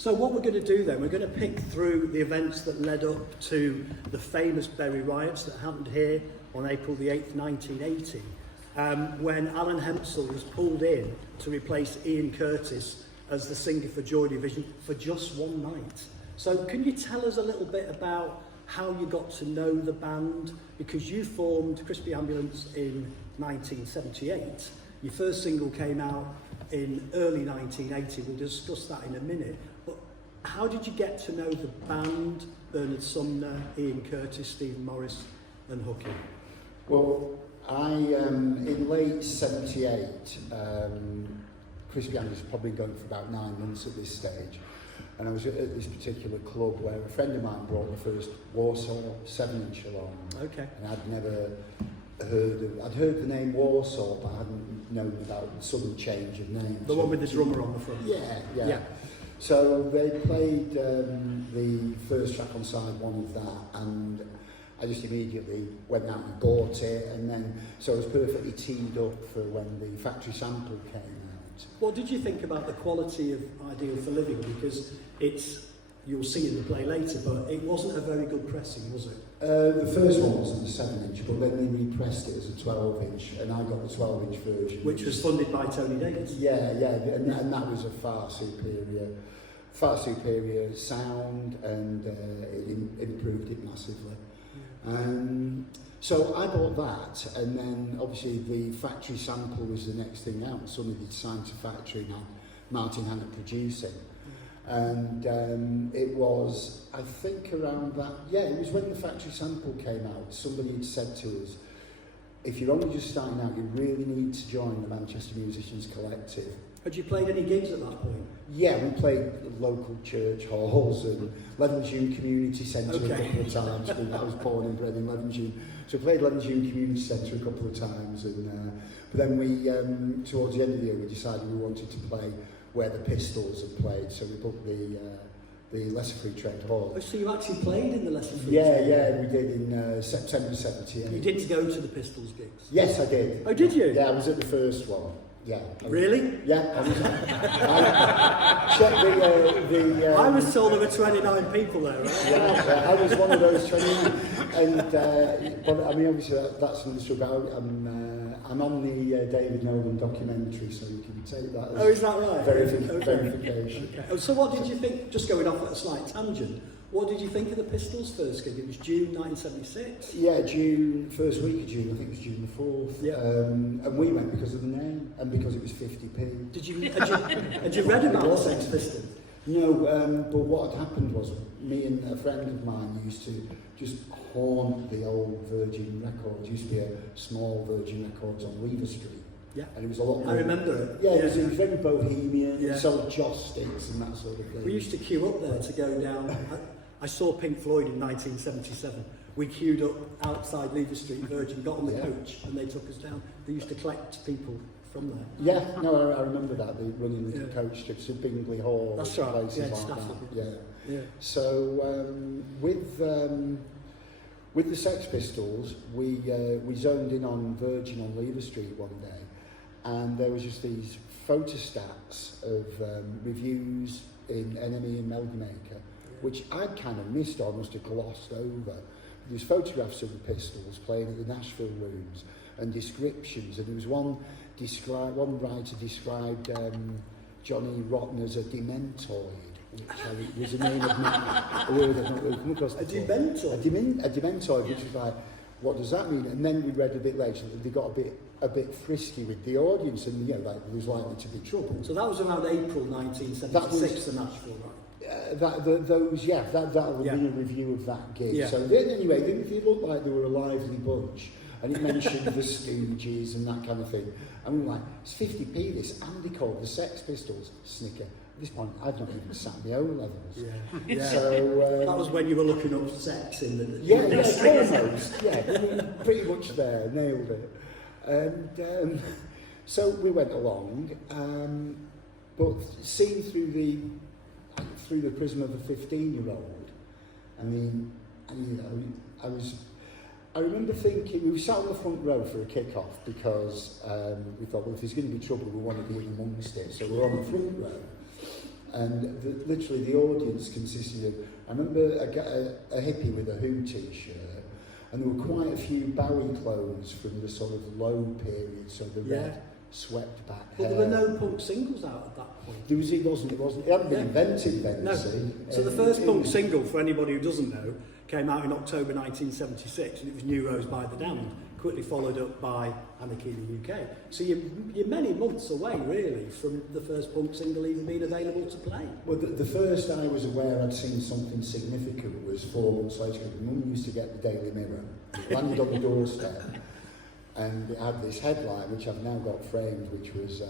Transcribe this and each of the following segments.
So what we're going to do then, we're going to pick through the events that led up to the famous Bury Riots that happened here on April the 8th, 1980, when Alan Hempsall was pulled in to replace Ian Curtis as the singer for Joy Division for just one night. So can you tell us a little bit about how you got to know the band? Because you formed Crispy Ambulance in 1978. Your first single came out in early 1980. We'll discuss that in a minute. But how did you get to know the band, Bernard Sumner, Ian Curtis, Stephen Morris and Hooky? Well, in late 78, Crispy Ambulance was probably going for about 9 months at this stage. And I was at this particular club where a friend of mine brought the first Warsaw 7-inch along. Okay. And I'd never I'd heard the name Warsaw, but I hadn't known about the sudden change of name. The one with the drummer on the front? Yeah. So they played the first track on side one of that, and I just immediately went out and bought it, and then, so I was perfectly teed up for when the factory sample came out. What did you think about the quality of Ideal for Living? Because you'll see in the play later, but it wasn't a very good pressing, was it? The first one wasn't the 7-inch, but then they repressed it as a 12-inch, and I got the 12-inch version. Which was funded by Tony Davis. Yeah, and that was a far superior sound, and it improved it massively. So I bought that, and then obviously the factory sample was the next thing out. Suddenly they'd signed to factory, and had Martin Hanna producing. And it was, I think around that, it was when the factory sample came out, somebody had said to us, if you're only just starting out, you really need to join the Manchester Musicians Collective. Had you played any gigs at that point? Yeah, we played local church halls and Levenshulme Community Centre a couple of times. I was born and bred in Levenshulme. So we played Levenshulme Community Centre a couple of times. And but then we, towards the end of the year, we decided we wanted to play where the Pistols had played. So we booked the Lesser Free Trade Hall. Oh, so you actually played in the Lesser Free Trade? Trade? Yeah, we did in September 78. You didn't go to the Pistols gigs? Yes, I did. Oh, did you? Yeah, I was at the first one. Yeah. Really? Yeah, I was. I checked I was told there were 29 people there, right? Yeah, I was one of those 29. And, but I mean, obviously that's another struggle. I'm on the David Nolan documentary, so you can take that as is that right? verification. Okay. So what did you think, just going off at a slight tangent, what did you think of the Pistols' first gig? It was June 1976? Yeah, first week of June, I think it was June the 4th. Yeah. And we went because of the name and because it was 50p. Had you read about the Sex Pistols? No, but what had happened was me and a friend of mine used to just haunt the old Virgin Records. It used to be a small Virgin Records on Lever Street. Yeah. And it was a lot more... I remember it. Yeah, it was very bohemian. Yeah. It sold joss sticks and that sort of thing. We used to queue up there to go down. I saw Pink Floyd in 1977. We queued up outside Lever Street, Virgin, got on the coach, and they took us down. They used to collect people from there. Yeah, no, I remember that. They running the coach trips to Bingley Hall. That's right. Places like Stafford. that. Yeah. So with the Sex Pistols, we zoned in on Virgin on Lever Street one day, and there was just these photostats of reviews in NME and Melody Maker, which I'd kind of missed or must have glossed over. There's photographs of the Pistols playing at the Nashville Rooms and descriptions, and there was one writer described Johnny Rotten as a dementoid, which was the name of a word I've not really come across before. A dementor? A dementoid, which is like, what does that mean? And then we read a bit later that they got a bit frisky with the audience, and like there was likely to be trouble. So that was around April 1976, the Nashville, right? That would be a review of that gig. Yeah. So anyway, they looked like they were a lively bunch, and it mentioned the Stooges and that kind of thing. And we were like, it's 50p this, and they called the Sex Pistols. Snicker. At this point, I'd not even sat my O levels. Yeah. So that was when you were looking up sex in the almost. Yeah, pretty much there, nailed it. And so we went along, but seen through the prism of a 15-year-old. I mean, I remember thinking, we sat on the front row for a kick-off because we thought, well, if there's going to be trouble, we want to be in amongst it. So we're on the front row. And literally the audience consisted of, I remember a hippie with a Who t-shirt, and there were quite a few Bowie clones from the sort of low period, so the red swept back But hair. there were no punk singles out at that point. It hadn't been invented then, No. you see. So the first punk single, for anybody who doesn't know, came out in October 1976, and it was New Rose by the Damned, quickly followed up by Anarchy in the UK. So you're many months away, really, from the first punk single even being available to play. Well, the first I was aware I'd seen something significant was 4 months later. Mum used to get the Daily Mirror. It landed on the doorstep, and it had this headline, which I've now got framed, which was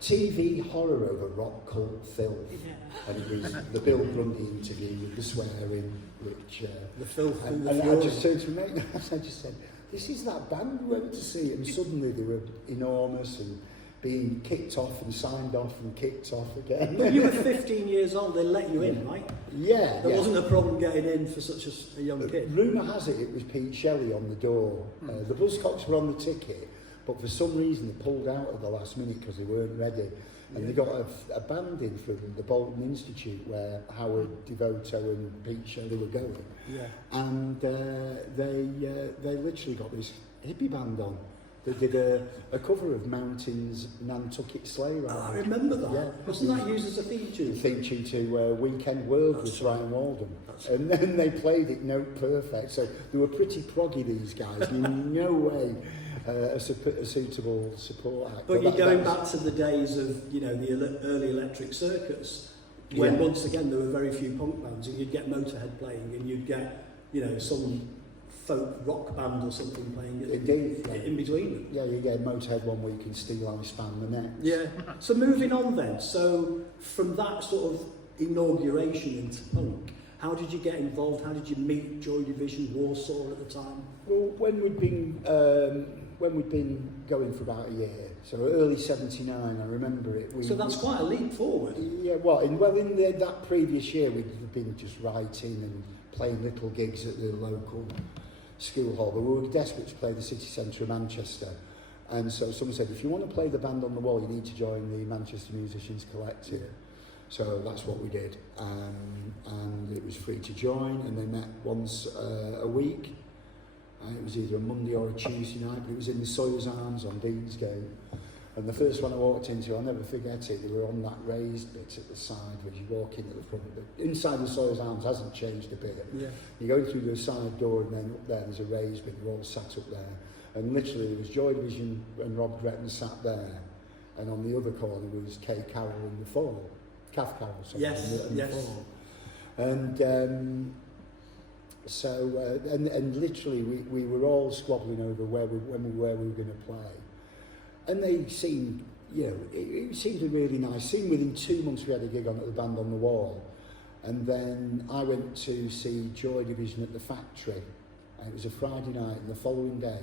TV horror over rock cult filth. Yeah. And it was the Bill Grundy interview with the swearing, which... The filth and the I just turned to my mate, I just said, this is that band we went to see, and suddenly they were enormous and being kicked off and signed off and kicked off again. But you were 15 years old, they let you in, right? Yeah. There wasn't a problem getting in for such a young kid. Rumour has it was Pete Shelley on the door. The Buzzcocks were on the ticket, but for some reason they pulled out at the last minute because they weren't ready. And they got a band in from the Bolton Institute where Howard Devoto and Pete Shelley were going. Yeah. And they literally got this hippie band on. They did a cover of Mountain's Nantucket Sleigh Ride. I remember that. Yeah. Wasn't that used as a theme tune? Theme tune to Weekend World with Ryan Walden. And then they played it note perfect. So they were pretty proggy, these guys. In no way a suitable support act. But you're going back to the days of, the early Electric Circus, when once again there were very few punk bands, and you'd get Motorhead playing, and you'd get, some folk rock band or something playing in between them. Yeah, you get Motorhead one week and Steel Eye Span the next. Yeah. So moving on then, so from that sort of inauguration into punk, how did you get involved? How did you meet Joy Division, Warsaw at the time? Well, when we'd been going for about a year, so early '79, I remember it. So that's quite a leap forward. Yeah, in that previous year, we'd been just writing and playing little gigs at the local school hall, but we were desperate to play the city centre of Manchester. And so someone said, if you want to play the band on the wall, you need to join the Manchester Musicians Collective. So that's what we did. And it was free to join, and they met once a week. It was either a Monday or a Tuesday night, but it was in the Sawyer's Arms on Deansgate. And the first one I walked into, I'll never forget it, they were on that raised bit at the side where you walk in at the front. But inside the Sawyer's Arms hasn't changed a bit. Yeah. You go through the side door, and then up there there's a raised bit, we're all sat up there. And literally there was Joy Division and Rob Gretton sat there, and on the other corner was Kay Carroll in the Fall. Kath Carroll, sorry. Yes, in the Fall. And so literally we were all squabbling over where we were going to play. And they seemed, it seemed a really nice scene. Within 2 months we had a gig on at the Band on the Wall. And then I went to see Joy Division at the Factory. And it was a Friday night, and the following day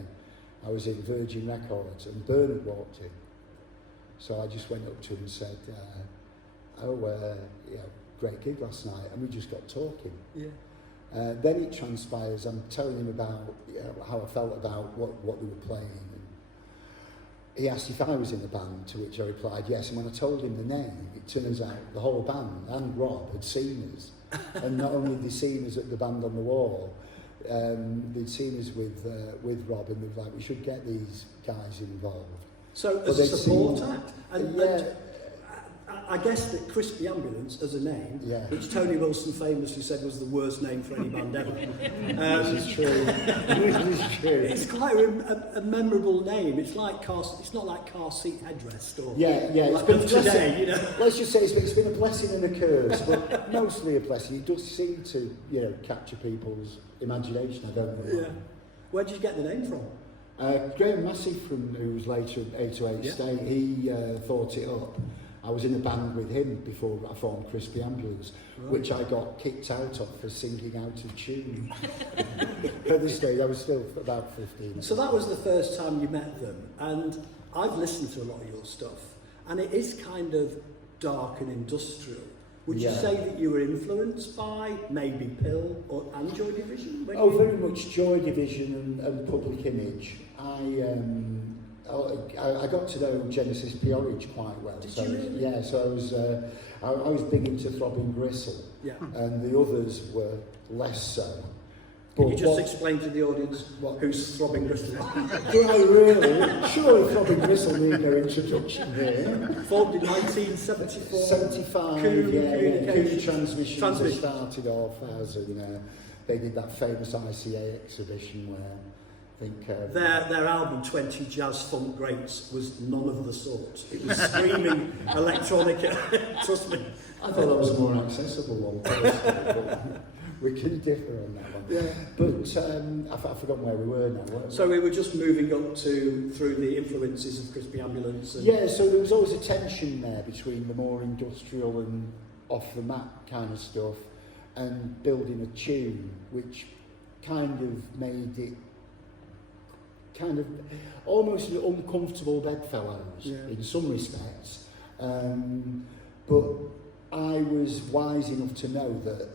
I was in Virgin Records, and Bernard walked in. So I just went up to him and said, great gig last night. And we just got talking. Yeah. Then it transpires, I'm telling him about how I felt about what they were playing. He asked if I was in the band, to which I replied yes, and when I told him the name, it turns out the whole band and Rob had seen us. And not only had they seen us at the Band on the Wall, they'd seen us with Rob, and they were like, we should get these guys involved. So as a support act? And I guess that Crispy Ambulance, as a name, which Tony Wilson famously said was the worst name for any band ever. This is true. This is true. It's quite a memorable name. It's like it's not like car seat headrest or it's been today. Let's just say it's been a blessing and a curse, but mostly a blessing. It does seem to capture people's imagination. I don't know. Yeah. Where did you get the name from? Graham Massey, who was later at 808 State, he thought it up. I was in a band with him before I formed Crispy Ambulance, which I got kicked out of for singing out of tune. At this stage, I was still about 15. So that was the first time you met them, and I've listened to a lot of your stuff, and it is kind of dark and industrial. Would you say that you were influenced by maybe Pill and Joy Division? Very much Joy Division and Public Image. I got to know Genesis Peorage quite well. Did you really? Yeah, so I was big into Throbbing Gristle, Yeah. and the others were less so. Can you just explain to the audience who's Throbbing Gristle? Do I really? Surely Throbbing Gristle need no introduction here. Formed in 1974. 75, Coup Transmissions started off as, and they did that famous ICA exhibition where I think... Their album, 20 Jazz Funk Greats, was none of the sort. It was screaming electronic, trust me. I thought that was a more accessible one, personally, but we can differ on that one. Yeah. But I've forgotten where we were now. So we were just moving up through the influences of Crispy Ambulance. And yeah, so there was always a tension there between the more industrial and off-the-map kind of stuff and building a tune, which kind of made it kind of almost an uncomfortable bedfellows in some respects. But I was wise enough to know that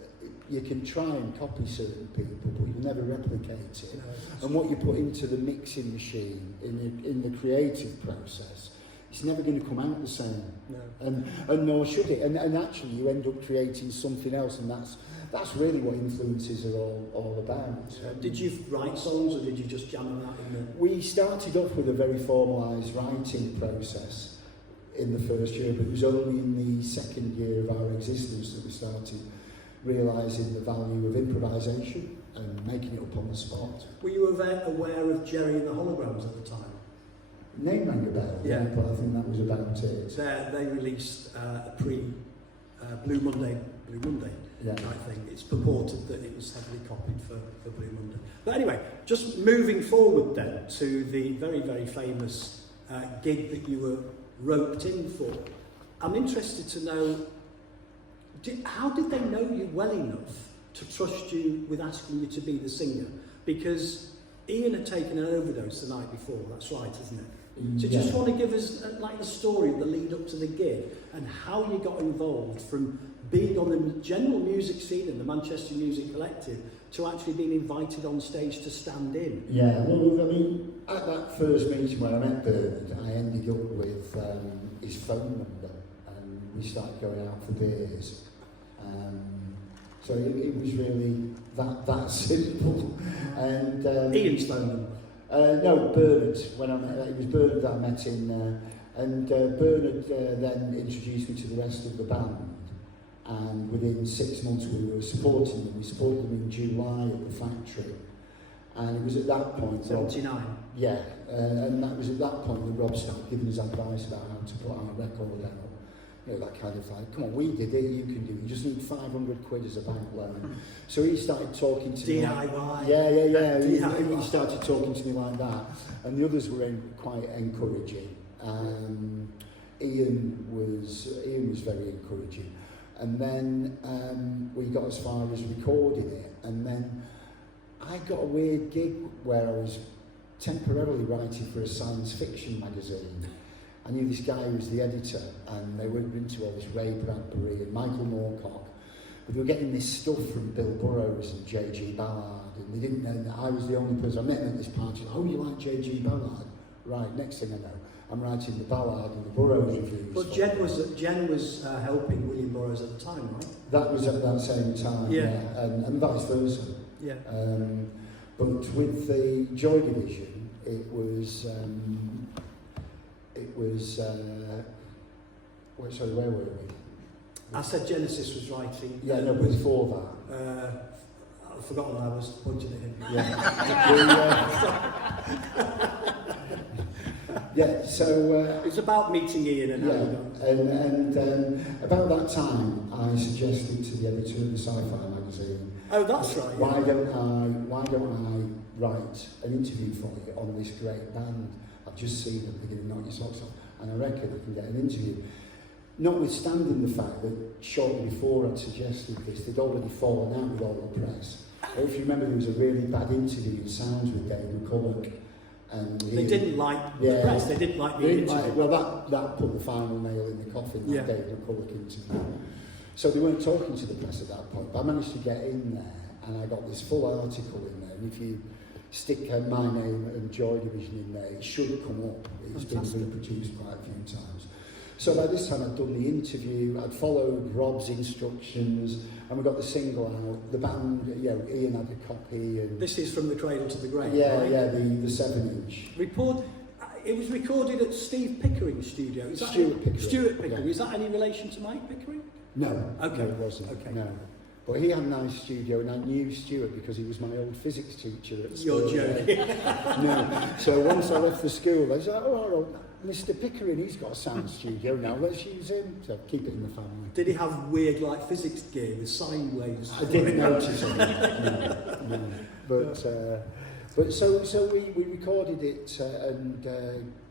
you can try and copy certain people, but you'll never replicate it. No, and what you put into the mixing machine, in the creative process, it's never going to come out the same. No. And nor should it. And actually you end up creating something else, and that's really what influences are all about. Did you write songs, or did you just jam them out in the... We started off with a very formalised writing process in the first year, but it was only in the second year of our existence that we started realising the value of improvisation and making it up on the spot. Were you aware of Jerry and the Holograms at the time? Name rang a bell, yeah, but I think that was about it. They released a Blue Monday, yeah. I think. It's purported that it was heavily copied for Blue Monday. But anyway, just moving forward then to the very, very famous gig that you were roped in for. I'm interested to know, how did they know you well enough to trust you with asking you to be the singer? Because Ian had taken an overdose the night before, that's right, isn't it? So yeah. just want to give us like the story of the lead up to the gig and how you got involved from being on the general music scene in the Manchester Music Collective to actually being invited on stage to stand in. Yeah, well, I mean, at that first meeting when I met Bernard, I ended up with his phone number and we started going out for beers. So it was really that simple. And Ian's phone number? No, Bernard. It was Bernard that I met in, and Bernard then introduced me to the rest of the band. And within 6 months we were supporting them. We supported them in July at the factory. And it was at that point... 79? Yeah, and that was at that point that Rob started giving us advice about how to put our record out. You know, that kind of like, come on, we did it, you can do it. You just need 500 quid as a bank loan. So he started talking to me. DIY. Yeah. He started talking to me like that. And the others were quite encouraging. Ian was very encouraging. And then we got as far as recording it. And then I got a weird gig where I was temporarily writing for a science fiction magazine. I knew this guy who was the editor, and they were into all this Ray Bradbury and Michael Moorcock. But they were getting this stuff from Bill Burroughs and J.G. Ballard, and they didn't know that I was the only person. I met them at this party. Oh, you like J.G. Ballard? Right, next thing I know, I'm writing the Ballard and the Burroughs reviews. But Jen was helping William Burroughs at the time, right? That was at that same time, yeah. And vice versa. Yeah. But with the Joy Division, it was where were we? I said Genesis was writing. Yeah, no, but before that. I've forgotten I was pointing at him. Yeah. So it's about meeting Ian and about that time, I suggested to the editor of the Sci-Fi magazine. Oh, that's right. Why don't I write an interview for you on this great band? I've just seen them, they're going to knock your socks off, and I reckon I can get an interview. Notwithstanding the fact that shortly before I'd suggested this, they'd already fallen out with all the press. If you remember, there was a really bad interview in Sounds with David McCulloch. And they didn't like the press, they didn't like the interview. Well, that put the final nail in the coffin, that David McCulloch interview. So they weren't talking to the press at that point, but I managed to get in there, and I got this full article in there. And if you stick my name and Joy Division in there, it should come up. It's Fantastic. been reproduced quite a few times. So by this time I'd done the interview, I'd followed Rob's instructions, and we got the single out. The band, you know, Ian had a copy. And This is From the Cradle to the Grave, yeah, right? yeah, the 7-inch. It was recorded at Steve Pickering's studio. Is that Stuart Pickering. Stuart Pickering. Yeah. Is that any relation to Mike Pickering? No, Okay. no, it wasn't. Okay. No. But he had a nice studio, and I knew Stuart because he was my old physics teacher at You're school. joking. No. So once I left the school, I was like, oh, Mr. Pickering, he's got a sound studio now, let's use him. So keep it in the family. Did he have weird, like, physics gear with sine waves? I didn't notice it. No. But so we recorded it and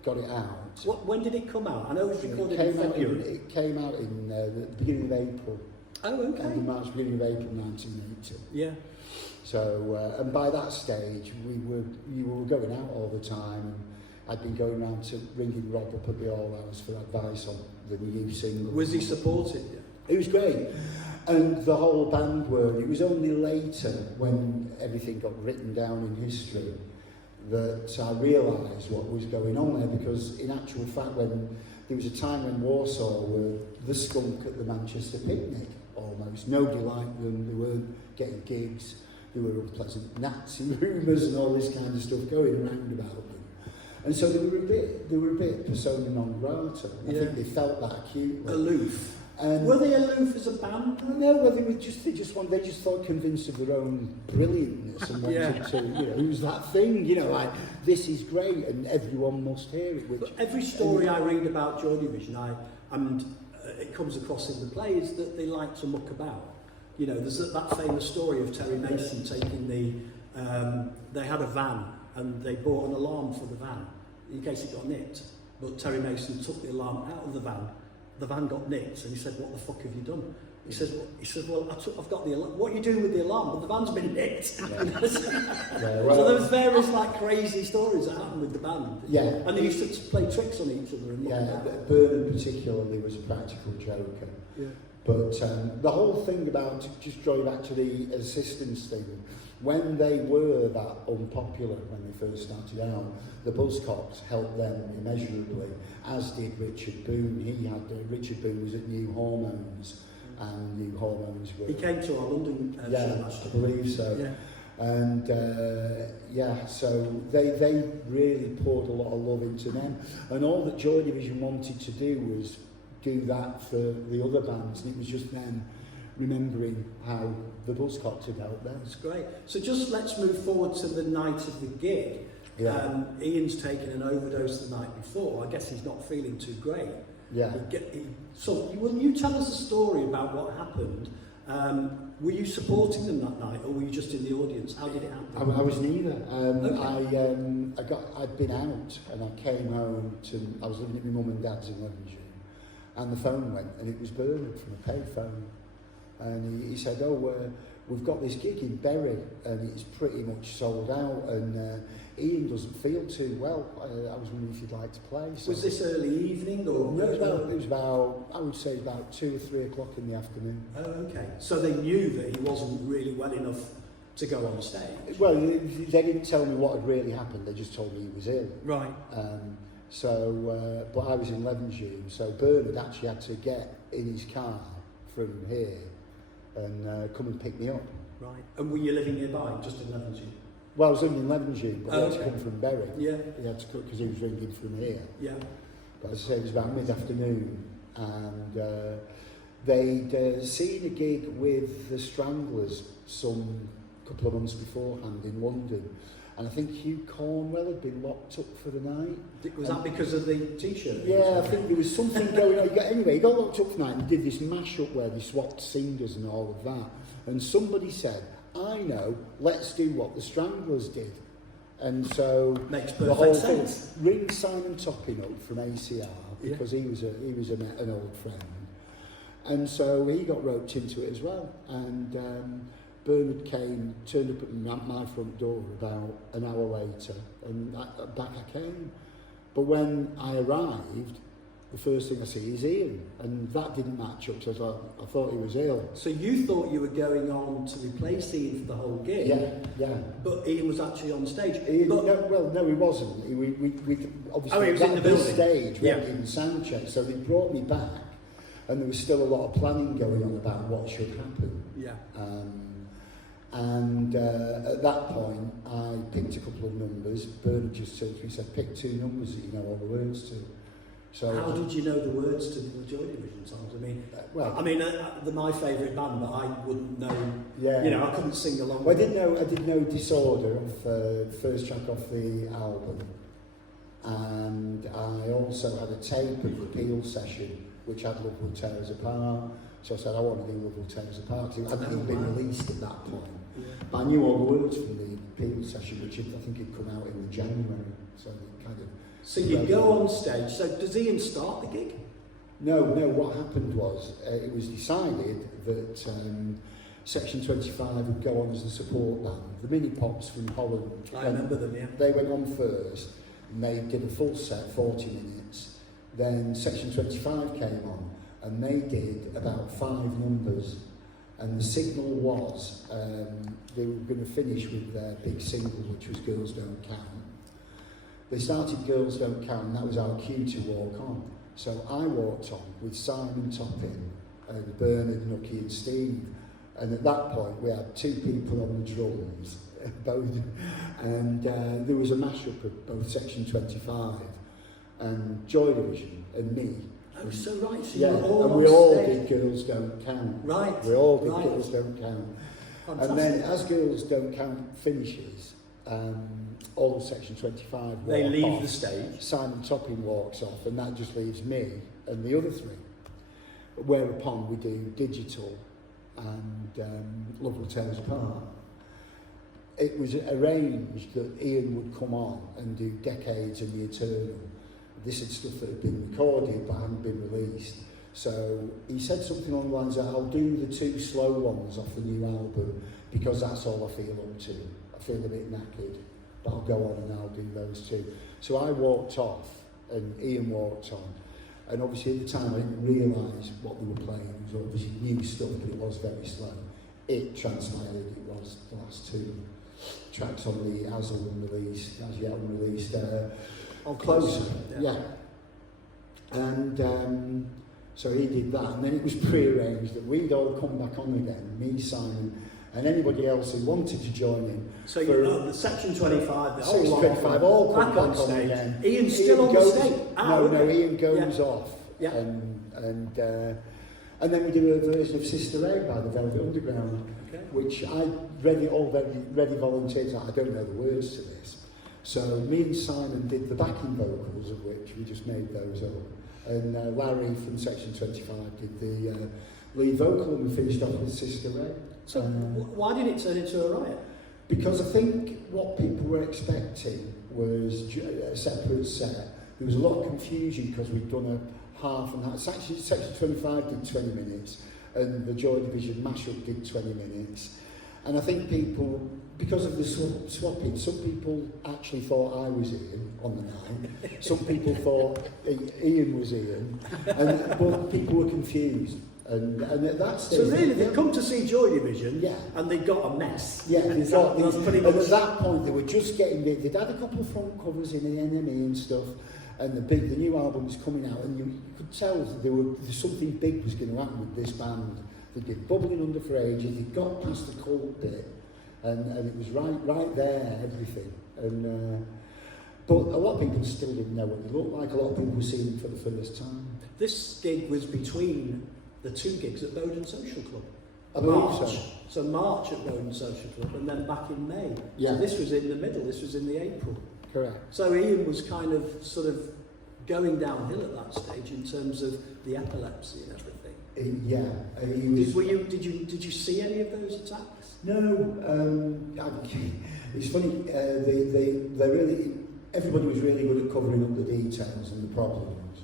got it out. When did it come out? I know it was recorded It in came out February. it came out in the beginning of April. Oh, okay. End of March, beginning of April 1980. Yeah. So, and by that stage, you were going out all the time, and I'd been going around to ringing Rob up at the All Hours for advice on the new single. Was he supportive? It was great. And the whole band were. It was only later, when everything got written down in history, that I realised what was going on there, because in actual fact, there was a time when Warsaw were the skunk at the Manchester picnic, almost. Nobody liked them, they weren't getting gigs, there were unpleasant Nazi rumours and all this kind of stuff going around about them. And so they were a bit persona non grata. I think they felt that acutely. Aloof. And Were they aloof as a band? no, well, they just thought convinced of their own brilliantness and wanted to, who's that thing, like, this is great and everyone must hear it. But every story I read about Joy Division, it comes across in the play, is that they like to muck about. There's that famous story of Terry Mason taking they had a van and they bought an alarm for the van in case it got nicked. But Terry Mason took the alarm out of the van. The van got nicked, and he said, "What the fuck have you done?" He said, "Well, I've got the alarm. What are you doing with the alarm?" "Well, the van's been nicked." So there was various crazy stories that happened with the band. Yeah. And they used to play tricks on each other. And Bernard particularly was a practical joker. Yeah. But the whole thing about, just drawing back to the assistance thing, when they were that unpopular when they first started out, the Buzzcocks helped them immeasurably, as did Richard Boone. Richard Boone was at New Hormones, and New Hormones were... He came to our London show last I year. believe so. Yeah. And so they really poured a lot of love into them. And all that Joy Division wanted to do was do that for the other bands, and it was just them remembering how the Buzzcocks had helped them. That's great. So just let's move forward to the night of the gig. Yeah. Ian's taken an overdose the night before. I guess he's not feeling too great. Yeah. So will you tell us a story about what happened? Were you supporting them that night, or were you just in the audience? How did it happen? I was neither. Okay. I'd been out, and I came home I was living at my mum and dad's in Levenshulme, and the phone went, and it was Bernard from a payphone. And he said, we've got this gig in Bury, and it's pretty much sold out, and Ian doesn't feel too well. I was wondering if you'd like to play. So Was this early evening, or? No, it was about, I would say about 2 or 3 o'clock in the afternoon. Oh, okay. So they knew that he wasn't really well enough to go on stage? Well, they didn't tell me what had really happened, they just told me he was ill. Right. But I was in Levenshulme, so Bernard actually had to get in his car from here and come and pick me up. Right. And were you living nearby, just in Levenshulme? Well, I was living in Levenshulme, but he had to come from Bury. Yeah. He had to come because he was ringing from here. Yeah. But as I say, it was about mid-afternoon, and they'd seen a gig with the Stranglers some couple of months beforehand in London, and I think Hugh Cornwell had been locked up for the night. Was that because of the T-shirt? Yeah, I think there was something going on. He got locked up for the night and did this mash-up where they swapped singers and all of that. And somebody said, I know, let's do what the Stranglers did. And so Makes the perfect whole sense. thing, ring Simon Topping up from ACR, because he was an old friend. And so he got roped into it as well. And Bernard turned up at my front door about an hour later, and back I came. But when I arrived, the first thing I see is Ian, and that didn't match up, so I thought he was ill. So you thought you were going on to replace Ian for the whole gig? Yeah. But Ian was actually on stage? Ian, but, no, he wasn't. We obviously, he was in the building. Stage, we hadn't even sound check, so they brought me back, and there was still a lot of planning going on about what should happen. Yeah. And at that point, I picked a couple of numbers. Bernard just said to me, said, pick 2 numbers that you know all the words to. So how did you know the words to the Joy Division songs? I mean, they're my favourite band, but I wouldn't know. Yeah. You know, I couldn't sing along. Well, I did know Disorder of the first track off the album, and I also had a tape of the Peel session, which had Love Will Tear Us Apart. So I said, I want to do Love Will Tear Us Apart, because it hadn't even been released at that point. Yeah. But I knew all the words from the Peel session, which I think had come out in January. So it kind of. So you go on stage. So does Ian start the gig? No. What happened was it was decided that Section 25 would go on as the support band. The Mini Pops from Holland. I remember them. Yeah. They went on first, and they did a full set, 40 minutes. Then Section 25 came on, and they did about 5 numbers. And the signal was they were going to finish with their big single, which was Girls Don't Count. They started Girls Don't Count, and that was our cue to walk on. So I walked on with Simon Toppin and Bernard, Nucky and Steve. And at that point, we had 2 people on the drums, both, and there was a mashup of both Section 25 and Joy Division and me. Oh, so right, so yeah, you were all and on we all stage. did Girls Don't Count. Right. We all did right. Girls Don't Count. Fantastic. And then as Girls Don't Count finishes, all of Section 25 they walk leave off. the stage. Simon Toppin walks off, and that just leaves me and the other 3. Whereupon we do Digital and Love Will Tear Us Apart. It was arranged that Ian would come on and do Decades and the Eternal. This is stuff that had been recorded but hadn't been released. So he said something along the lines that I'll do the 2 slow ones off the new album because that's all I feel up to. I feel a bit knackered, but I'll go on and I'll do those 2. So I walked off and Ian walked on. And obviously at the time I didn't realise what they were playing. It was obviously new stuff, but it was very slow. It transpired, it was the last 2 tracks on the as yet unreleased, Closer. Yeah. And so he did that, and then it was pre-arranged that we'd all come back on again, me, Simon, and anybody else who wanted to join in. So you know, the Section 25, the Section whole 25 all come back back on on stage. again. Ian's still on the stage? No, Ian goes yeah. off. Yeah. And then we do a version of Sister Ray by the Velvet Underground, okay. which I read it all ready volunteers. I don't know the words to this. So me and Simon did the backing vocals, of which we just made those up. And Larry from Section 25 did the lead vocal, and we finished off with Sister Ray. So why did it turn into a riot? Because I think what people were expecting was a separate set. There was a lot of confusion because we'd done a half and half. Section 25 did 20 minutes, and the Joy Division mashup did 20 minutes. And I think people, because of the swapping, some people actually thought I was Ian on the night. Some people thought Ian was Ian, but people were confused. And at that stage... So really, they'd come to see Joy Division, yeah. and they got a mess. Yeah, and at that point they were just getting... They'd had a couple of front covers in the NME and stuff, and the new album was coming out, and you could tell that something big was going to happen with this band. They'd been bubbling under for ages, they'd got past the cult bit, and it was right there, everything. And but a lot of people still didn't know what they looked like. A lot of people were seeing them for the first time. This gig was between the 2 gigs at Bowden Social Club. I believe March. so. So March at Bowden Social Club, and then back in May. Yeah. So this was in the middle, this was in the April. Correct. So Ian was kind of sort of going downhill at that stage in terms of the epilepsy and everything. He was... Did you see any of those attacks? No, it's funny. They really, everybody was really good at covering up the details and the problems,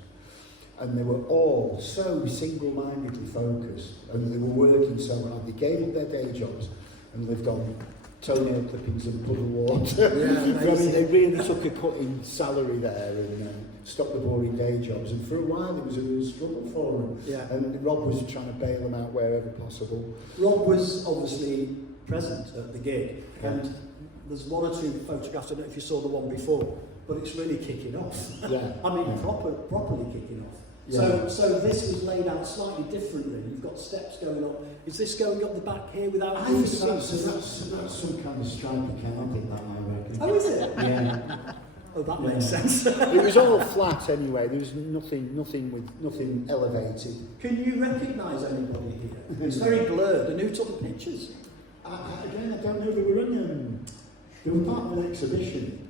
and they were all so single-mindedly focused, and they were working so hard. They gave up their day jobs and lived on toenail clippings and puddle water. Yeah, I mean, they really took a cut in salary there and stopped the boring day jobs. And for a while, it was a real struggle for them. Yeah. And Rob was trying to bail them out wherever possible. Rob was obviously present at the gig, Yeah. and there's one or two photographs, I don't know if you saw the one before, but it's really kicking off. Yeah. I mean, Yeah. properly kicking off. Yeah. So this was laid out slightly differently. You've got steps going up. Is this going up the back here without I think roofs? that's some kind of stripy carpet, that I reckon. Oh, is it? Yeah. Oh, that makes sense. It was all flat anyway. There was nothing elevated. Can you recognise anybody here? It's very blurred. And who took the pictures? Again, I don't know. They were part of an exhibition.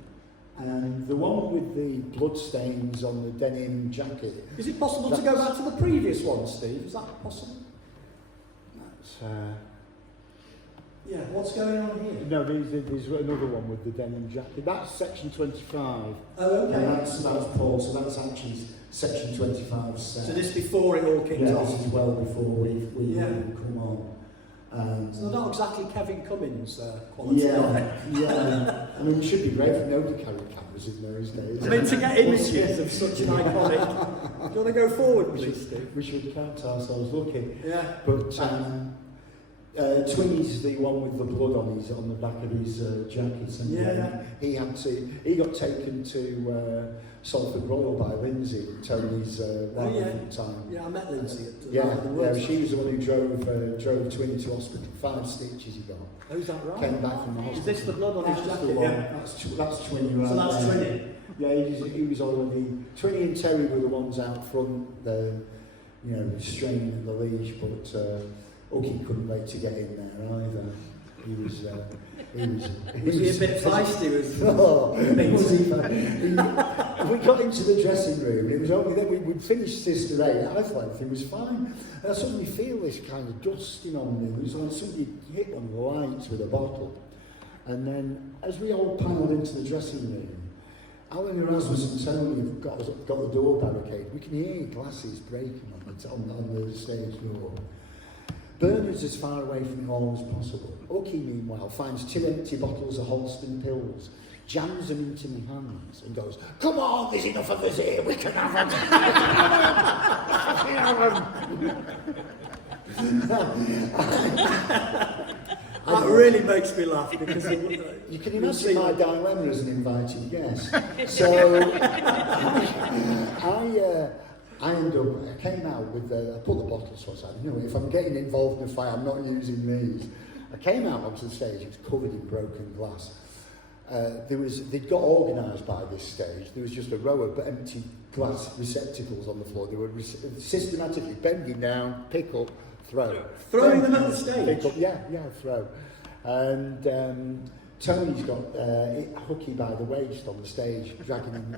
And the one with the blood stains on the denim jacket. Is it possible to go back to the previous one, Steve? Is that possible? That's, Yeah, what's going on here? no, there's another one with the denim jacket. That's section 25. Oh, okay. And that's Paul, so that's actually section 25 set. So this before it all kicked yeah, off? this is well before we Yeah. come on. So they're not exactly Kevin Cummins quality, are they? yeah. I mean, it should be great if nobody carried cameras in those days. I mean, to get images of such an iconic... Do you want to go forward, please, Steve? We should count ourselves lucky. Yeah. But Twinny's the one with the blood on the back of his jacket, and Yeah. he got taken to Salford Royal by Lindsay, Tony's wife yeah. at the time. Yeah, I met Lindsay at the Yeah, Woods. she was the one who drove Twinny to hospital. 5 stitches he got. Oh, is that right? Came back from the hospital. Is this the blood on his That's the jacket? one. Yeah. That's Twinny right So that's there. Twinny. Yeah, he was already... Twinny and Terry were the ones out front, straining the leash, but Ucky couldn't wait to get in there either. He was a bit feisty? We got into the dressing room. It was only then we'd finished Sister 8 at length. It was fine. And I suddenly feel this kind of dusting on me. It was like somebody hit one of the lights with a bottle. And then, as we all piled into the dressing room, Alan Erasmus and Tony got the door barricade. We can hear glasses breaking on the stage door. Bernard's as far away from it all as possible. Ucky, meanwhile, finds 2 empty bottles of Holston pills, jams them into my hands and goes, "Come on, there's enough of us here, we can have them." That really makes me laugh because... You can imagine my dilemma as an invited guest. So I came out with I put the bottles to one side. If I'm getting involved in a fight, I'm not using these. I came out onto the stage, it was covered in broken glass. They'd got organised by this stage. There was just a row of empty glass receptacles on the floor. They were systematically bending down, pick up, throw. Throwing them at the stage? Pick up, yeah, throw. And Tony's got Hooky by the waist on the stage, dragging him.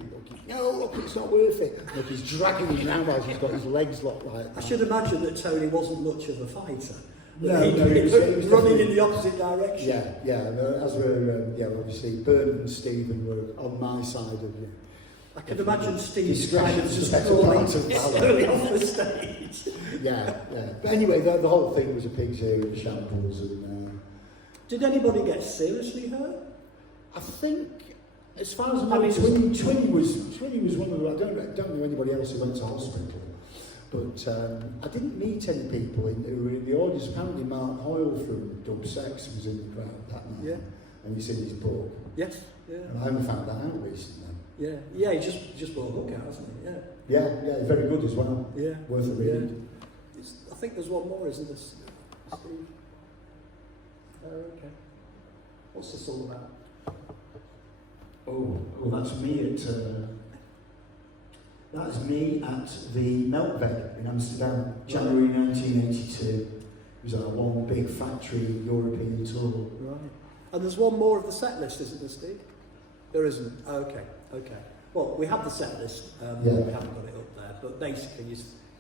No, look, it's not worth it. Look, he's dragging him round as he's got his legs locked like that. I should imagine that Tony wasn't much of a fighter. No, he was running in the opposite direction. Yeah. As we're obviously Bernard and Stephen were on my side of you. I can imagine Steve kind of just crawling slowly off the stage. Yeah. But anyway, the whole thing was a pig's ear in shambles. And did anybody get seriously hurt? I think, as far as I know, Twinny was one of the... I don't know anybody else who went to hospital. But I didn't meet any people who were in the audience. Apparently Mark Hoyle from Dub Sex was in the crowd that night. Yeah. And he's in his book. Yes. Yeah. And I only found that out recently. Yeah. He just brought a book out, hasn't he? Yeah, very good as well. Yeah. Worth a read. I think there's one more, isn't there, Steve? Oh, okay. What's this all about? Oh, that's me at the Melkweg in Amsterdam, January 1982. It was our one big factory European tour. Right. And there's one more of the set list, isn't there, Steve? There isn't. Okay. Well, we have the set list. We haven't got it up there. But basically,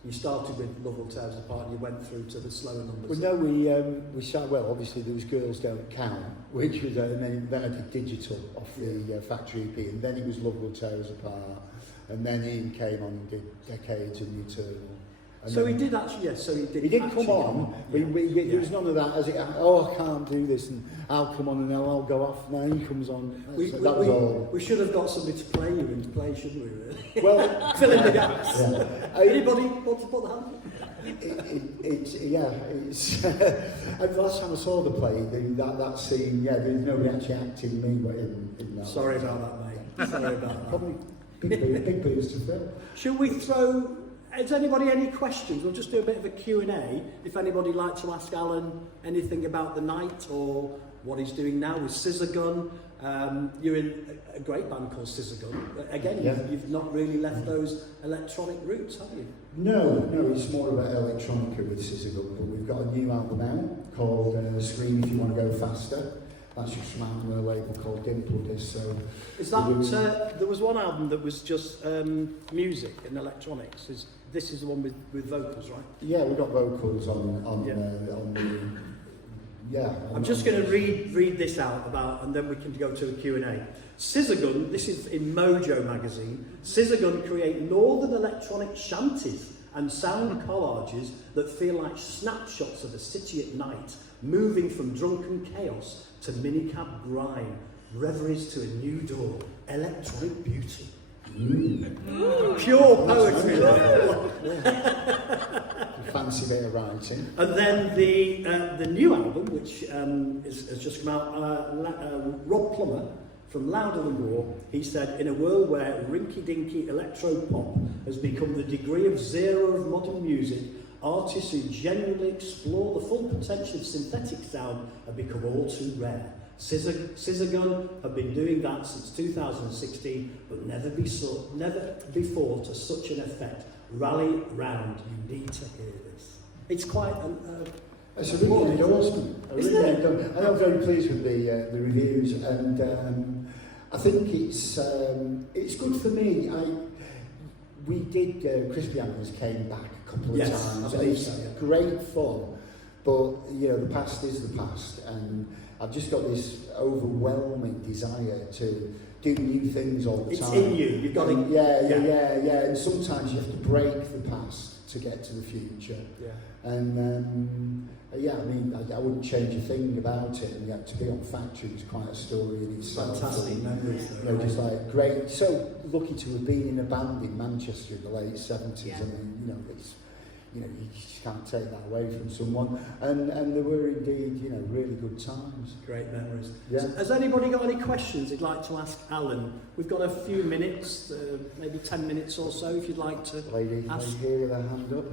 you started with Love Will Tear Us Apart and you went through to the slower numbers. Well, no, we started, well, obviously there was Girls Don't Count, which was, and then I did Digital off the factory EP, and then it was Love Will Tear Us Apart, and then Ian came on and did Decades and Eternal. And So then- he did actually, yes, so he did. He did actually come on. There was none of that. As it, I can't do this, and I'll come on and now I'll go off. Now he comes on. That was all. We should have got somebody to play you into play, shouldn't we? Really? Well, Fill in the gaps. Yeah. Anybody want to put the hand? It's and the last time I saw the play, that scene, there's nobody actually acting me, but in that. Sorry about that, mate. Sorry about that. Probably big boots to fill. Should we throw... Has anybody any questions? We'll just do a bit of a Q&A. If anybody like to ask Alan anything about the night or what he's doing now with Scissor Gun. You're in a great band called Scissor Gun. Again, you've not really left those electronic roots, have you? No, it's more about electronica with Scissor Gun, but we've got a new album out called Scream If You Want to Go Faster. That's just from out on a label called Depicted. So is that there was one album that was just music and electronics? This is the one with vocals, right? Yeah, we've got vocals on the I'm just going to read this out and then we can go to a Q&A. Scissor Gun, this is in Mojo magazine. Scissor Gun create northern electronic shanties and sound collages that feel like snapshots of a city at night, moving from drunken chaos to minicab grime, reveries to a new dawn, electronic beauty. Pure poetry. Fancy bit of writing. And then the new album, which has just come out, Rob Plummer from Louder Than War, he said, in a world where rinky-dinky electro-pop has become the degree of zero of modern music, artists who genuinely explore the full potential of synthetic sound have become all too rare. Scissor Gun have been doing that since 2016, but never before to such an effect. Rally round, you need to hear this. It's quite it's a really endorsement. I'm very pleased with the reviews, and I think it's good for me. We did Crispy Anglers came back a couple of times. It's great fun, but the past is the past, and I've just got this overwhelming desire to do new things all the time. It's in you. You've got to. Yeah. And sometimes you have to break the past to get to the future. Yeah. And I wouldn't change a thing about it. And yet to be on Factory was quite a story in itself. Fantastic memories. Just like great. So lucky to have been in a band in Manchester in the late 70s. Yeah. I mean, it's. You just can't take that away from someone. And there were indeed, really good times. Great memories. Yeah. Has anybody got any questions they'd like to ask Alan? We've got a few minutes, maybe 10 minutes or so, if you'd like to Lady here with her hand up.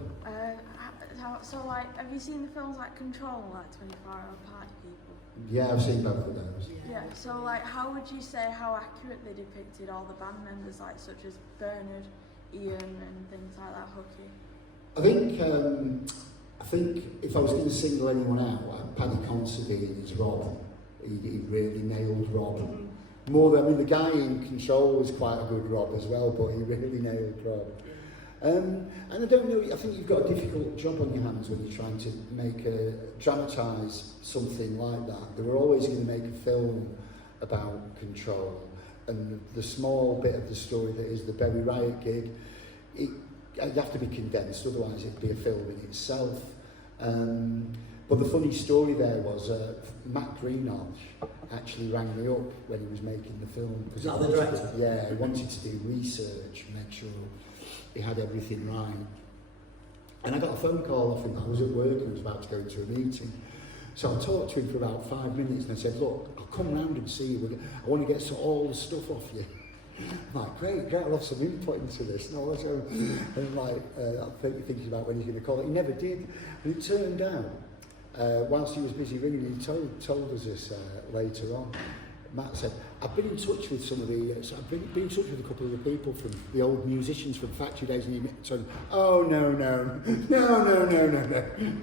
So, have you seen the films like Control, like 24-Hour Party People? Yeah, I've seen both of those. Yeah. So, how would you say how accurate they depicted all the band members, such as Bernard, Ian, and things like that, Hooky? I think if I was going to single anyone out, Paddy Considine is Rob. He really nailed Rob. More than, the guy in Control was quite a good Rob as well, but he really nailed Rob. And I don't know, I think you've got a difficult job on your hands when you're trying to dramatise something like that. They were always going to make a film about Control, and the small bit of the story that is the Bury Riot gig, it'd have to be condensed, otherwise it'd be a film in itself. But the funny story there was Matt Greenhalgh actually rang me up when he was making the film. Is that the director? Yeah, he wanted to do research, make sure he had everything right. And I got a phone call off him. I was at work and was about to go to a meeting. So I talked to him for about 5 minutes and I said, look, I'll come round and see you. I want to get all the stuff off you. I'm like, great, I'll have some input into this. And I'm thinking about when he's going to call it. He never did. And it turned out, whilst he was busy ringing, he told us this later on. Matt said, I've been in touch with some of the, I've been in touch with a couple of the people from the old musicians from Factory Days, and he told them, oh, no,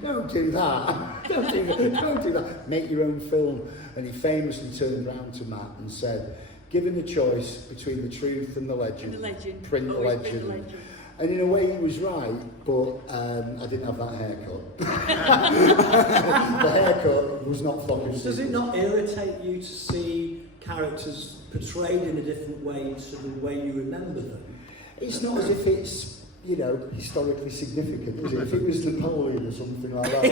don't do that, don't do that, make your own film. And he famously turned around to Matt and said, given the choice between the truth and the legend, print the legend. And in a way he was right, but I didn't have that haircut. The haircut was not flowing. Does it not irritate you to see characters portrayed in a different way to the way you remember them? It's not as if it's you know, historically significant, is it? If it was Napoleon or something like that,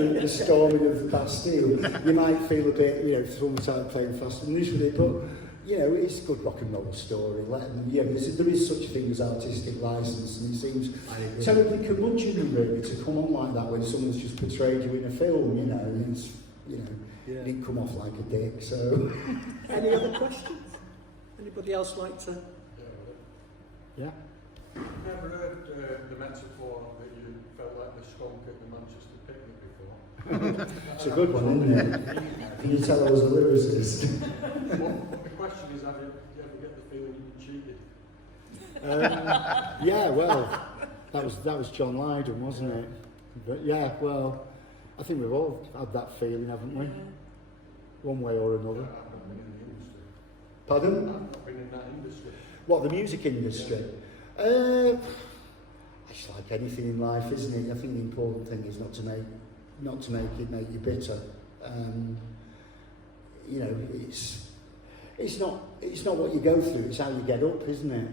or the storming of the Bastille, you might feel a bit, you know, someone started playing fast and loose with it, but, you know, it's a good rock and roll story. Let them, yeah, there is such a thing as artistic license, and it seems terribly curmudgeon, really, to come on like that when someone's just portrayed you in a film, you know, and it's, you know, it didn't come off like a dick, so... Any other questions? Anybody else like to? Yeah. Never heard the metaphor that you felt like the skunk at the Manchester picnic before. It's a good one, isn't it? Can you tell I was a lyricist? Well, the question is, do you ever get the feeling you've been cheated? Yeah, well, that was John Lydon, wasn't it? But yeah, well, I think we've all had that feeling, haven't we? One way or another. I've not been in the industry. Pardon? I've not been in that industry. What, the music industry? It's like anything in life, isn't it? I think the important thing is not to make it make you bitter. You know, it's not what you go through, it's how you get up, isn't it?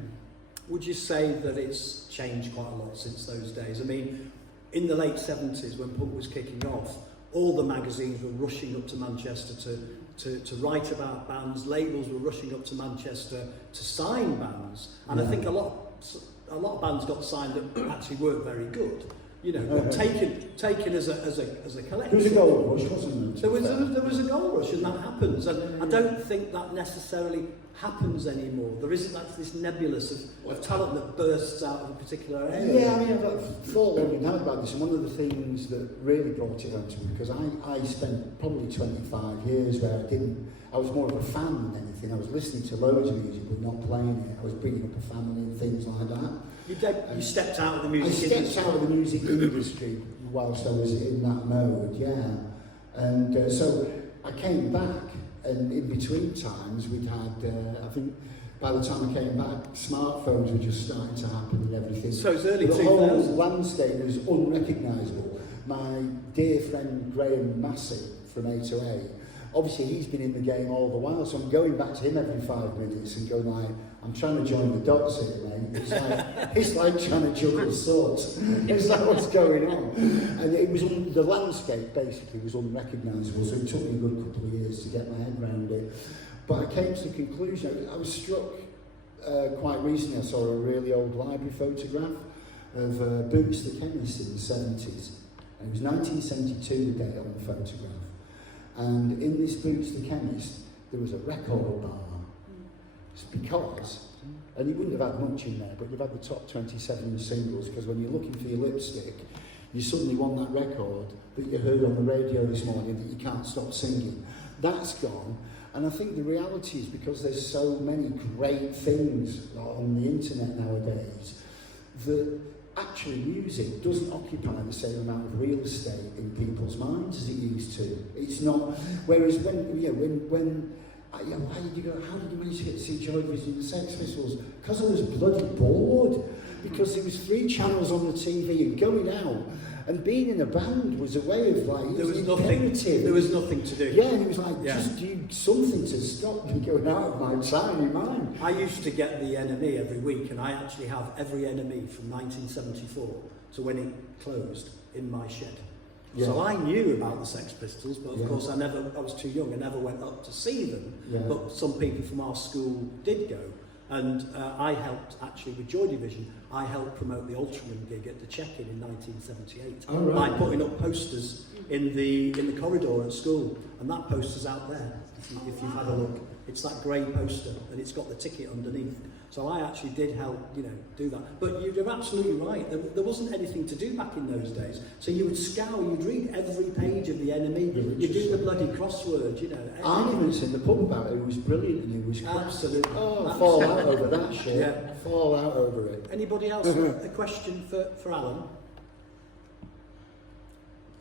Would you say that it's changed quite a lot since those days? I mean, in the late 70s, when punk was kicking off, all the magazines were rushing up to Manchester to write about bands. Labels were rushing up to Manchester to sign bands, and I think a lot of bands got signed that actually weren't very good. You know, but taken as a collective. There was a gold rush, wasn't there? There was a gold rush, and that happens. And I don't think that necessarily happens anymore. There isn't this nebulous of talent that bursts out of a particular area. Yeah, I mean, I've thought long and hard about this, and one of the things that really brought it home to me, because I spent probably 25 years where I was more of a fan than anything. I was listening to loads of music but not playing it. I was bringing up a family and things like that. You stepped out of the music industry. I stepped out of the music industry whilst I was in that mode, yeah. And so I came back, and in between times we'd had, I think by the time I came back, smartphones were just starting to happen and everything. So it's early 2000s. The whole landscape was unrecognisable. My dear friend Graham Massey from 808, obviously he's been in the game all the while, so I'm going back to him every 5 minutes and going like, I'm trying to join the dots here, mate. It's like trying to juggle swords. It's like what's going on. And it was the landscape basically was unrecognisable, so it took me a good couple of years to get my head around it. But I came to the conclusion, I was struck quite recently, I saw a really old library photograph of Boots the Chemist in the 70s. And it was 1972 the date on the photograph. And in this Boots the Chemist, there was a record bar. It's because, and you wouldn't have had much in there, but you've had the top 27 singles, because when you're looking for your lipstick, you suddenly want that record that you heard on the radio this morning that you can't stop singing. That's gone. And I think the reality is because there's so many great things on the internet nowadays, that actually music doesn't occupy the same amount of real estate in people's minds as it used to. It's not, whereas when how did you manage to get to see Joy Division and the Sex Pistols? Because I was bloody bored. Because there was 3 channels on the TV, and going out and being in a band was a way of like, there was nothing to do. Yeah, and it was like, just do something to stop me going out of my tiny mind. I used to get the NME every week, and I actually have every NME from 1974 to when it closed in my shed. Yeah. So I knew about the Sex Pistols, but of course I was too young, I never went up to see them. Yeah. But some people from our school did go. And I helped, actually, with Joy Division, I helped promote the Ultraman gig at the Check-In in 1978 by putting up posters in the corridor at school. And that poster's out there, if you've had a look. It's that grey poster, and it's got the ticket underneath. So I actually did help, do that. But you're absolutely right. There wasn't anything to do back in those days. So you would scour, you'd read every page of the NME. You'd do the bloody crossword, Arguments in the pub about it was brilliant, and it was absolutely. Fall out over that shit. Yeah. Fall out over it. Anybody else a question for Alan?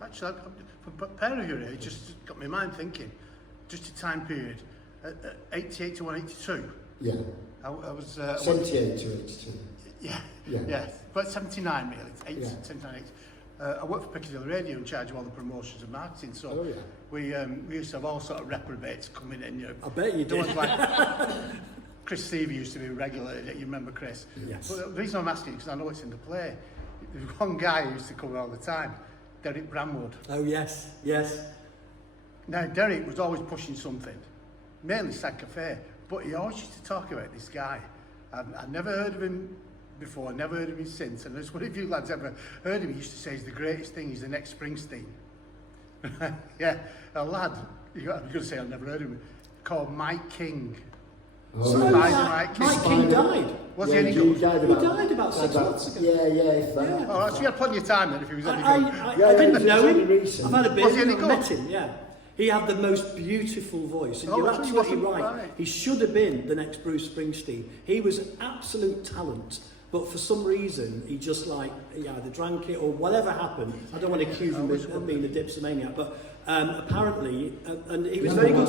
Actually, for preparing here, it just got my mind thinking. Just a time period, 88 to 182. Yeah. I was 78 to 82. Yeah. But 79 really. 79. I worked for Piccadilly Radio in charge of all the promotions and marketing. So we used to have all sort of reprobates coming in. I bet you did. Like, Chris Stevie used to be regular. You remember Chris? Yes. But the reason I'm asking because I know it's in the play. There's one guy who used to come all the time, Derek Bramwood. Oh yes, yes. Now Derek was always pushing something, mainly Sad Cafe, but he always used to talk about this guy. I've never heard of him before, never heard of him since, and as one of you lads ever heard him, he used to say he's the greatest thing, he's the next Springsteen. Yeah, a lad, I'm going to say I've never heard of him, called Mike King. So Mike King died. Was he any good? He died about 6 months ago. Yeah, if that. Yeah. Oh, so you had plenty of time then if he was any I good. didn't know him. recent. I've had a beer Was he with any him, good? met him, yeah. He had the most beautiful voice, and Oh, you're so he absolutely wasn't right. right. He should have been the next Bruce Springsteen. He was an absolute talent, but for some reason, he just he either drank it or whatever happened. I don't want to accuse him of being a dipsomaniac, but apparently, and he was very good.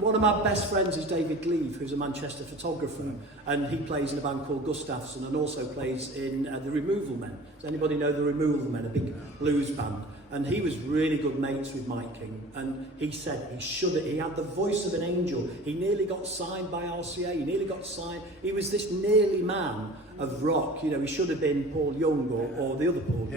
One of my best friends is David Gleave, who's a Manchester photographer, and he plays in a band called Gustafsson and also plays in the Removal Men. Does anybody know the Removal Men, a big blues band? And he was really good mates with Mike King, and he said he had the voice of an angel. He nearly got signed by RCA, he nearly got signed. He was this nearly man of rock, you know, he should have been Paul Young or the other Paul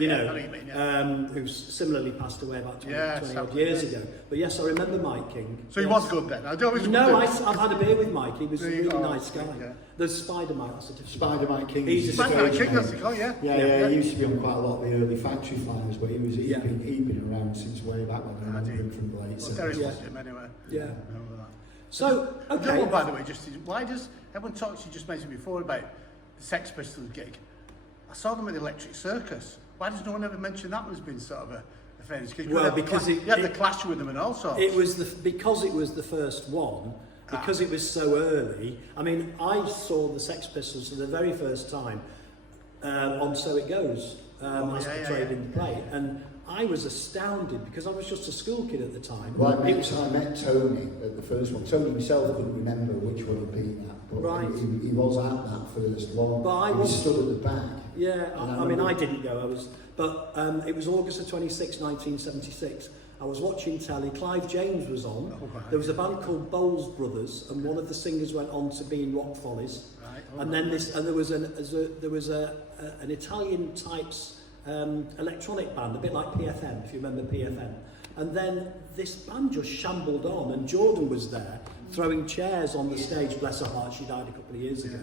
Young, who's similarly passed away about 20 odd years ago. But yes, I remember Mike King. So he was good then? I've had a beer with Mike, he was a really nice guy. Yeah. There's Spider Mike, that's a different Spider-Man King. He's a Spider-Man scary King, that's the guy, yeah. Yeah, he used to be on quite a lot of the early Factory Flyers, but he'd been around since way back when I remember him from the late Well, 70s. Derek was him anyway. Yeah. I remember that. So, Okay. okay. By the way, why does everyone talks? You just mentioned before about the Sex Pistols gig. I saw them at the Electric Circus. Why does no one ever mention that as being sort of a famous? Well, because you had the clash with them and all sorts. Because it was the first one, because it was so early. I mean, I saw the Sex Pistols for the very first time on So It Goes, as portrayed in the play, and I was astounded because I was just a school kid at the time. Well, I met Tony at the first one. Tony himself couldn't remember which one had been at, but Right. he was at that first one. But he was stood at the back. Yeah, I mean, I didn't go. It was August the 26th, 1976. I was watching telly. Clive James was on. Oh, right. There was a band called Bowles Brothers, and one of the singers went on to be in Rock Follies. Right. And then there was an Italian types electronic band, a bit like PFM, if you remember PFM. And then this band just shambled on, and Jordan was there throwing chairs on the stage. Bless her heart, she died a couple of years ago.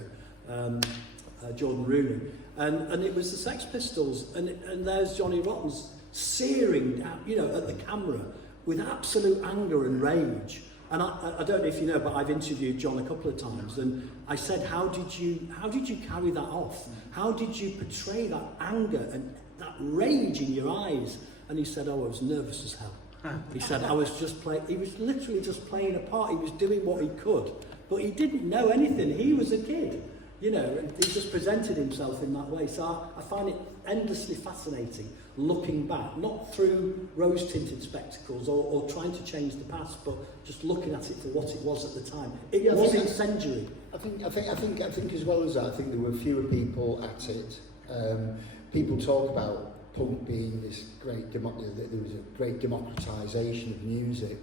Jordan Rooney, and it was the Sex Pistols, and there's Johnny Rotten's searing down, at the camera with absolute anger and rage. And I don't know if you know, but I've interviewed John a couple of times, and I said, how did you carry that off? How did you portray that anger and that rage in your eyes? And he said, oh, I was nervous as hell. He said, he was literally just playing a part. He was doing what he could, but he didn't know anything. He was a kid, and he just presented himself in that way. So I find it endlessly fascinating looking back, not through rose-tinted spectacles or trying to change the past, but just looking at it for what it was at the time. It was incendiary. I think as well as that, I think there were fewer people at it. People talk about punk being this great there was a great democratisation of music,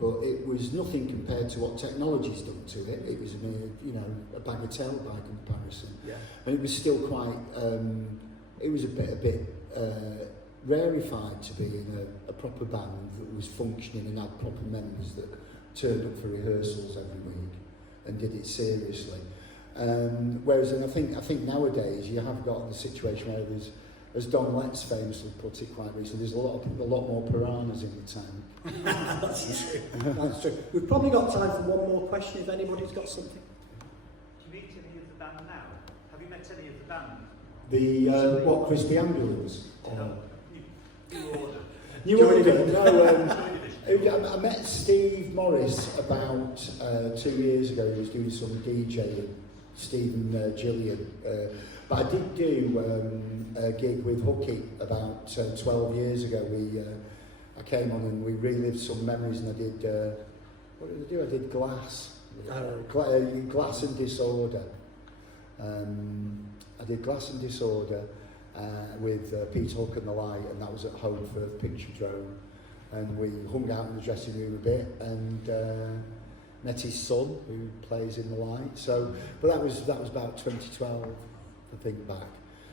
but it was nothing compared to what technology's done to it. It was a bagatelle by comparison. Yeah. And it was still quite it was a bit rarefied to be in a proper band that was functioning and had proper members that turned up for rehearsals every week and did it seriously. Whereas I think nowadays you have got the situation where there's, as Don Letts famously put it quite recently, there's a lot more piranhas in the town. That's true. That's true. We've probably got time for one more question if anybody's got something. Do you meet any of the band now? Have you met any of the band? The Crispy Ambulance? New order. I met Steve Morris about 2 years ago. He was doing some DJing, Stephen Gillian. But I did do a gig with Hooky about 12 years ago. I came on and we relived some memories, and I did, what did I do? I did Glass. Glass and Disorder. I did Glass and Disorder with Pete Hook and the Light, and that was at home for Picture Drone. And we hung out in the dressing room a bit, and met his son, who plays in The Light. So, but that was about 2012, I think back.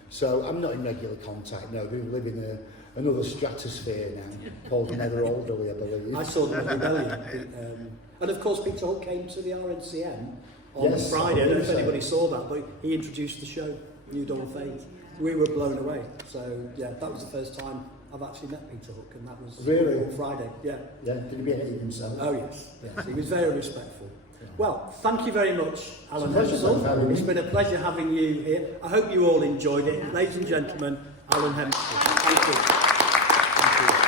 So I'm not in regular contact. No, we live in another stratosphere now, called Nether-Alderley, I believe. I saw the rebellion. And of course, Peter Hook came to the RNCM on Yes, Friday. I don't know if so. anybody saw that, but he introduced the show, New Dawn of Fate. We were blown away. So yeah, that was the first time I've actually met Peter Hook, and that was Really? on Friday. Yeah. Yeah, did he behave himself? Oh yes, yes. He was very respectful. Well, thank you very much, Alan It's a pleasure, Hempsall. having me. It's been a pleasure having you here. I hope you all enjoyed it. Ladies and gentlemen, Alan Hempsall. Thank you. Thank you.